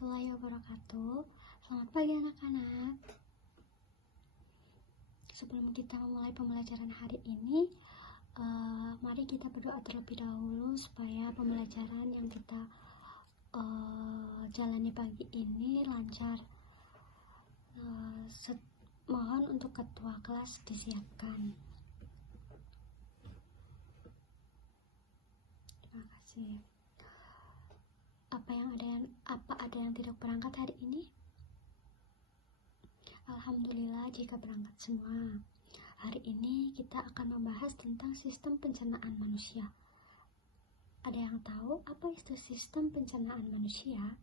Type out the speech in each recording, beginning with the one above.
warahmatullahi wabarakatuh. Selamat pagi anak-anak. Sebelum kita memulai pembelajaran hari ini, mari kita berdoa terlebih dahulu supaya pembelajaran yang kita jalani pagi ini lancar. Mohon untuk ketua kelas disiapkan. Terima kasih. Apa ada yang tidak berangkat hari ini? Alhamdulillah jika berangkat semua. Hari ini kita akan membahas tentang sistem pencernaan manusia. Ada yang tahu apa itu sistem pencernaan manusia?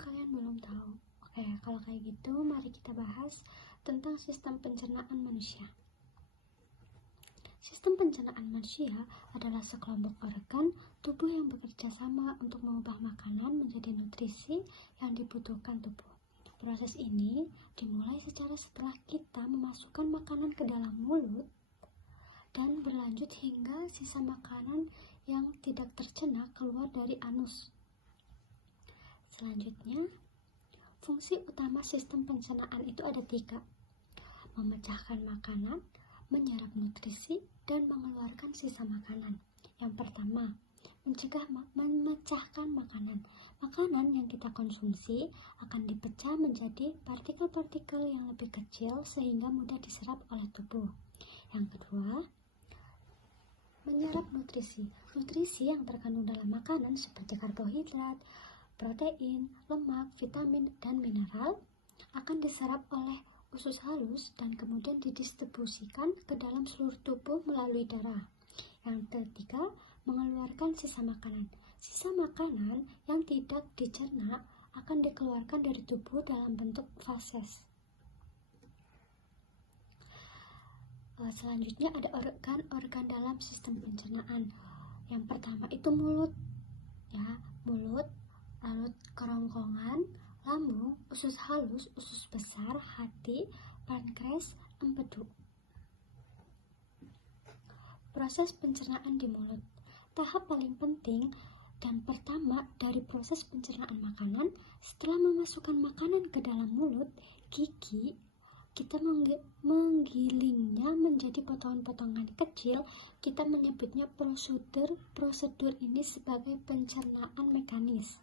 Kalian belum tahu. Oke, kalau kayak gitu mari kita bahas tentang sistem pencernaan manusia. Sistem pencernaan manusia adalah sekelompok organ tubuh yang bekerja sama untuk mengubah makanan menjadi nutrisi yang dibutuhkan tubuh. Proses ini dimulai setelah kita memasukkan makanan ke dalam mulut dan berlanjut hingga sisa makanan yang tidak tercerna keluar dari anus. Selanjutnya, fungsi utama sistem pencernaan itu ada 3: memecahkan makanan, menyerap nutrisi, dan mengeluarkan sisa makanan. Yang pertama, memecahkan makanan. Makanan yang kita konsumsi akan dipecah menjadi partikel-partikel yang lebih kecil sehingga mudah diserap oleh tubuh. Yang kedua, menyerap nutrisi. Nutrisi yang terkandung dalam makanan seperti karbohidrat, protein, lemak, vitamin, dan mineral akan diserap oleh usus halus dan kemudian didistribusikan ke dalam seluruh tubuh melalui darah. Yang ketiga, mengeluarkan sisa makanan. Sisa makanan yang tidak dicerna akan dikeluarkan dari tubuh dalam bentuk feses. Selanjutnya ada organ-organ dalam sistem pencernaan. Yang pertama itu mulut, mulut, lalu kerongkongan, lambung, usus halus, usus besar, hati, pankreas, empedu. Proses pencernaan di mulut. Tahap paling penting dan pertama dari proses pencernaan makanan, setelah memasukkan makanan ke dalam mulut, gigi, kita menggilingnya menjadi potongan-potongan kecil. Kita menyebutnya prosedur. Prosedur ini sebagai pencernaan mekanis.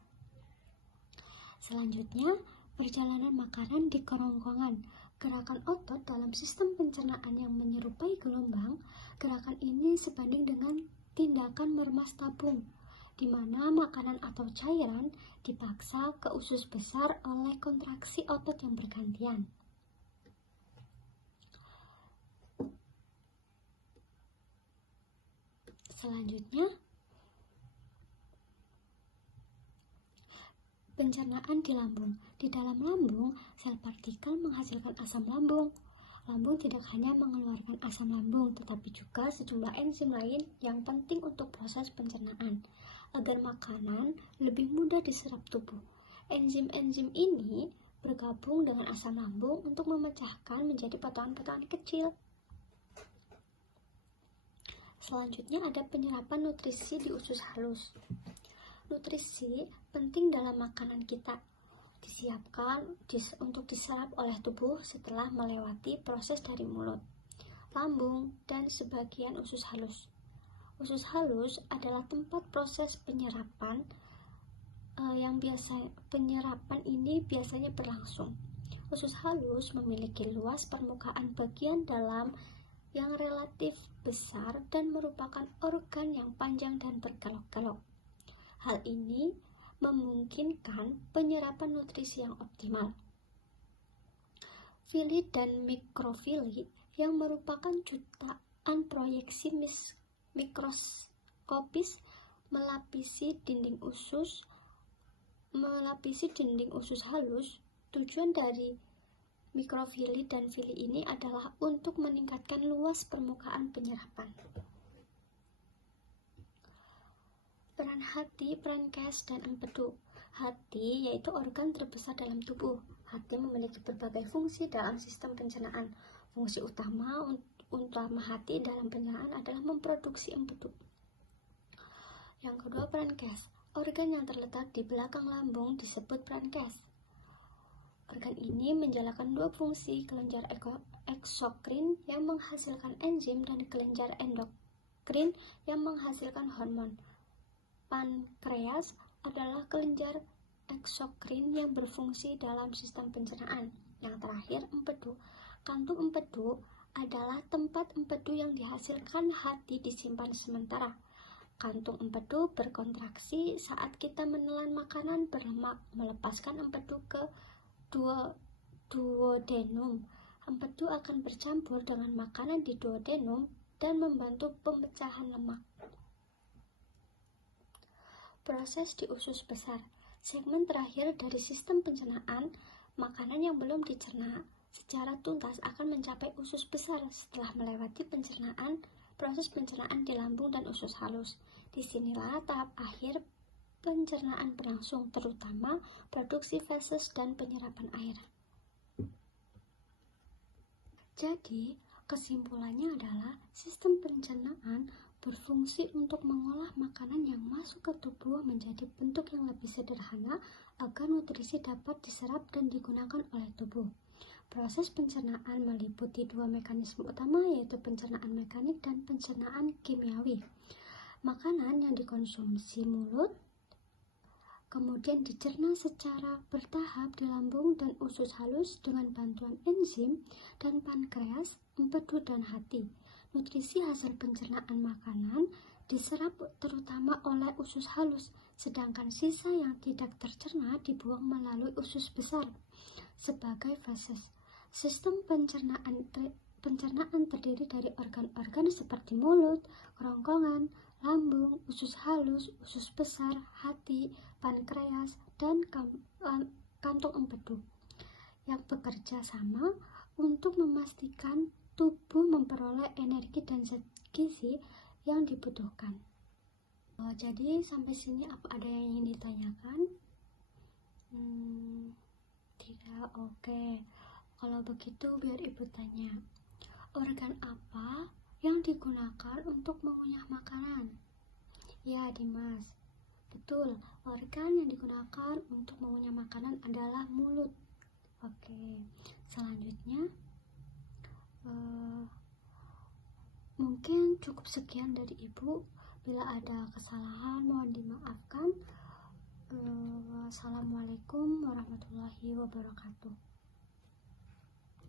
Selanjutnya, perjalanan makanan di kerongkongan. Gerakan otot dalam sistem pencernaan yang menyerupai gelombang. Gerakan ini sebanding dengan tindakan meremas tabung, di mana makanan atau cairan dipaksa ke usus besar oleh kontraksi otot yang bergantian. Selanjutnya, pencernaan di lambung. Di dalam lambung, sel partikel menghasilkan asam lambung. Lambung tidak hanya mengeluarkan asam lambung, tetapi juga sejumlah enzim lain yang penting untuk proses pencernaan, agar makanan lebih mudah diserap tubuh. Enzim-enzim ini bergabung dengan asam lambung untuk memecahkan menjadi potongan-potongan kecil. Selanjutnya ada penyerapan nutrisi di usus halus. Nutrisi penting dalam makanan kita disiapkan untuk diserap oleh tubuh setelah melewati proses dari mulut, lambung, dan sebagian usus halus. Usus halus adalah tempat proses penyerapan penyerapan ini biasanya berlangsung. Usus halus memiliki luas permukaan bagian dalam yang relatif besar dan merupakan organ yang panjang dan berkelok-kelok. Hal ini memungkinkan penyerapan nutrisi yang optimal. Vili dan mikrofili yang merupakan jutaan proyeksi mikroskopis melapisi dinding usus halus. Tujuan dari mikrofili dan vili ini adalah untuk meningkatkan luas permukaan penyerapan. Peran hati, pankreas, dan empedu. Hati yaitu organ terbesar dalam tubuh. Hati memiliki berbagai fungsi dalam sistem pencernaan. Fungsi utama hati dalam pencernaan adalah memproduksi empedu. Yang kedua, pankreas. Organ yang terletak di belakang lambung disebut pankreas. Organ ini menjalankan dua fungsi, kelenjar eksokrin yang menghasilkan enzim dan kelenjar endokrin yang menghasilkan hormon. Pankreas adalah kelenjar eksokrin yang berfungsi dalam sistem pencernaan. Yang terakhir, empedu. Kantung empedu adalah tempat empedu yang dihasilkan hati disimpan sementara. Kantung empedu berkontraksi saat kita menelan makanan berlemak, melepaskan empedu ke duodenum. Empedu akan bercampur dengan makanan di duodenum dan membantu pemecahan lemak. Proses di usus besar. Segmen terakhir dari sistem pencernaan, makanan yang belum dicerna secara tuntas akan mencapai usus besar setelah melewati pencernaan, proses pencernaan di lambung dan usus halus. Disinilah tahap akhir pencernaan berlangsung, terutama produksi feses dan penyerapan air. Jadi, kesimpulannya adalah sistem pencernaan berfungsi untuk mengolah makanan yang masuk ke tubuh menjadi bentuk yang lebih sederhana agar nutrisi dapat diserap dan digunakan oleh tubuh. Proses pencernaan meliputi dua mekanisme utama, yaitu pencernaan mekanik dan pencernaan kimiawi. Makanan yang dikonsumsi mulut kemudian dicerna secara bertahap di lambung dan usus halus dengan bantuan enzim dan pankreas, empedu, dan hati. Nutrisi hasil pencernaan makanan diserap terutama oleh usus halus, sedangkan sisa yang tidak tercerna dibuang melalui usus besar sebagai feses. Sistem pencernaan terdiri dari organ-organ seperti mulut, kerongkongan, lambung, usus halus, usus besar, hati, pankreas, dan kantung empedu yang bekerja sama untuk memastikan tubuh memperoleh energi dan zat gizi yang dibutuhkan. Jadi sampai sini apa ada yang ingin ditanyakan? Tidak, oke. Kalau begitu biar ibu tanya, organ apa yang digunakan untuk mengunyah makanan? Ya, Dimas. Betul, organ yang digunakan untuk mengunyah makanan adalah mulut. Oke, selanjutnya mungkin cukup sekian dari ibu. Bila ada kesalahan mohon dimaafkan. Wassalamualaikum warahmatullahi wabarakatuh.